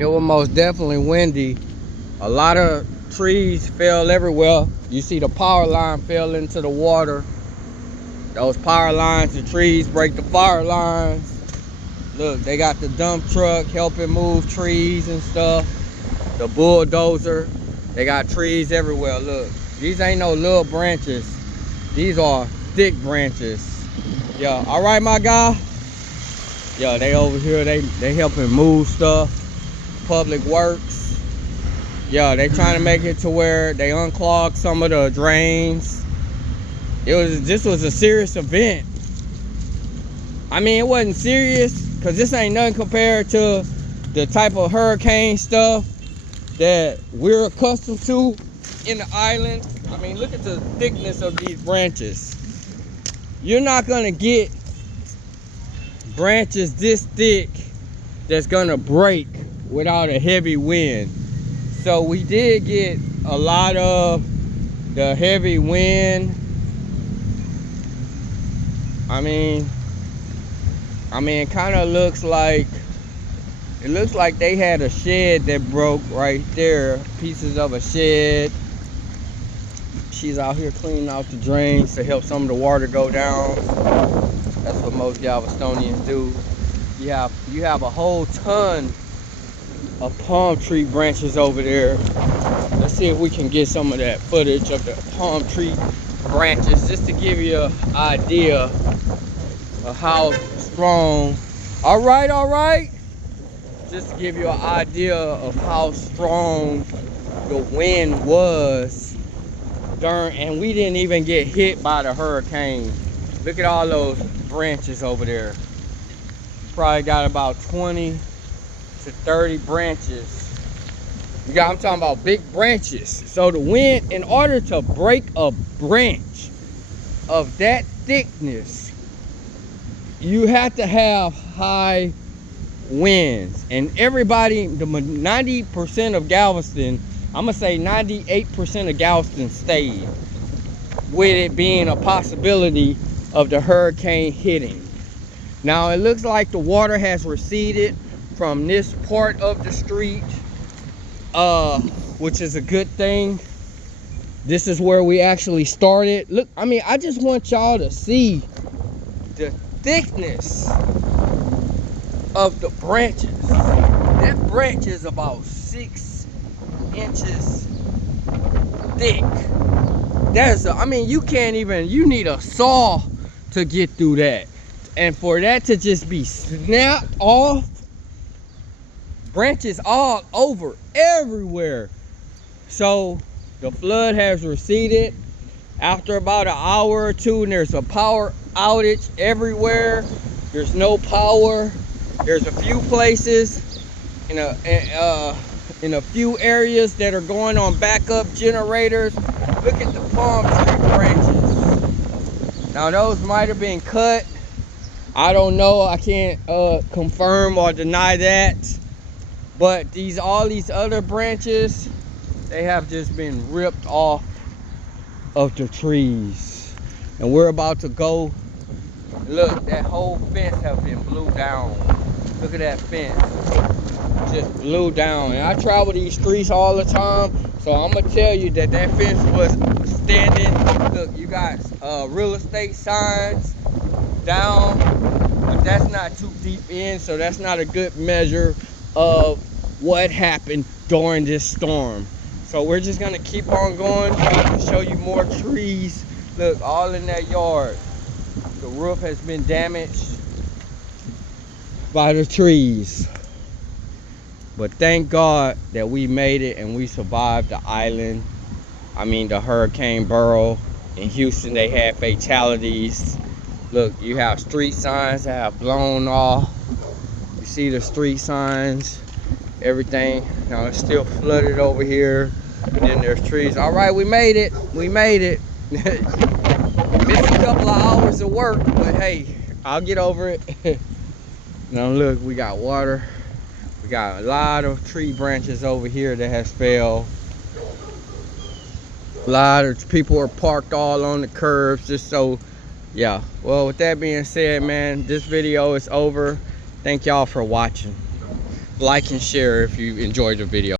It was most definitely windy. A lot of trees fell everywhere. You see the power line fell into the water. Those power lines, the trees break the fire lines. Look, they got the dump truck helping move trees and stuff. The bulldozer. They got trees everywhere. Look, these ain't no little branches. These are thick branches. Yeah, all right, my guy. Yeah, they over here, they helping move stuff. Public Works. Yeah, they trying to make it to where they unclog some of the drains. This was a serious event. I mean, it wasn't serious because this ain't nothing compared to the type of hurricane stuff that we're accustomed to in the island. I mean, look at the thickness of these branches. You're not gonna get branches this thick that's gonna break without a heavy wind. So we did get a lot of the heavy wind. I mean, it kind of looks like, they had a shed that broke right there, pieces of a shed. She's out here cleaning out the drains to help some of the water go down. That's what most Galvestonians do. You have a whole ton of palm tree branches over there. Let's see if we can get some of that footage of the palm tree branches, just to give you an idea of how strong. All right. Just to give you an idea of how strong the wind was and we didn't even get hit by the hurricane. Look at all those branches over there. Probably got about 20 to 30 branches. I'm talking about big branches. So the wind, in order to break a branch of that thickness, you have to have high winds. And everybody, the 90% of Galveston, I'm gonna say 98% of Galveston stayed, with it being a possibility of the hurricane hitting. Now it looks like the water has receded from this part of the street, which is a good thing. This is where we actually started. Look, I mean, I just want y'all to see the thickness of the branches. That branch is about 6 inches thick. I mean, you can't even, you need a saw to get through that. And for that to just be snapped off, branches all over, everywhere. So the flood has receded after about an hour or two, and there's a power outage everywhere. There's no power. There's a few places in a few areas that are going on backup generators. Look at the palm tree branches. Now those might have been cut. I don't know. I can't confirm or deny that. But all these other branches, they have just been ripped off of the trees. And we're about to go. Look, that whole fence has been blew down. Look at that fence. Just blew down. And I travel these streets all the time, so I'm gonna tell you that fence was standing. Look, you got real estate signs down, but that's not too deep in, so that's not a good measure of what happened during this storm. So we're just gonna keep on going. I can show you more trees. Look, all in that yard. The roof has been damaged by the trees. But thank God that we made it and we survived the island. I mean, the Hurricane Beryl. In Houston, they had fatalities. Look, you have street signs that have blown off. You see the street signs, everything. Now it's still flooded over here. And then there's trees. All right, we made it. We made it. Missed a couple of hours of work, but hey, I'll get over it. Now look, we got water. We got a lot of tree branches over here that has fell. A lot of people are parked all on the curbs, just so, yeah. Well, with that being said, man, this video is over. Thank y'all for watching. like and share if you enjoyed the video.